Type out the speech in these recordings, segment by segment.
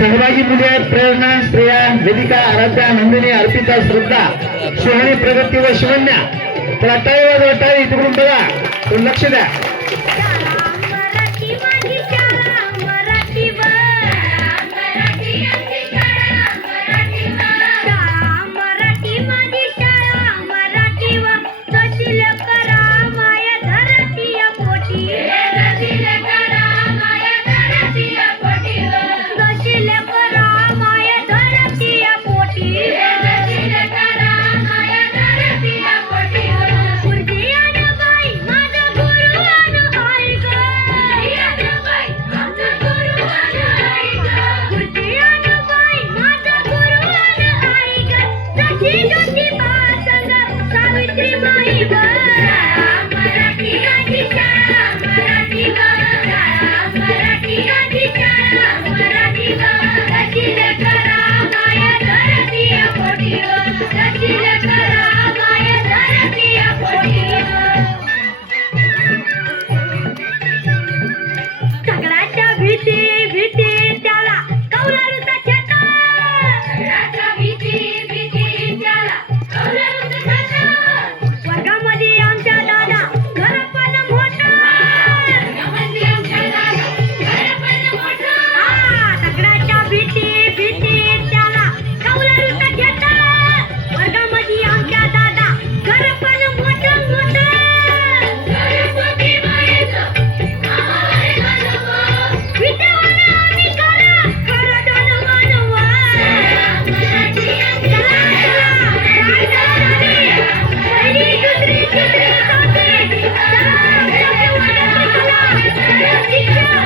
सहभागी मुले आहेत प्रेरणा, श्रेया, वेदिका, आराध्या, नंदिनी, अर्पिता, श्रद्धा, सोहनी, प्रगती व शिवन्या. तर टाळी तिकडून बघा, लक्ष द्या.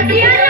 Yeah.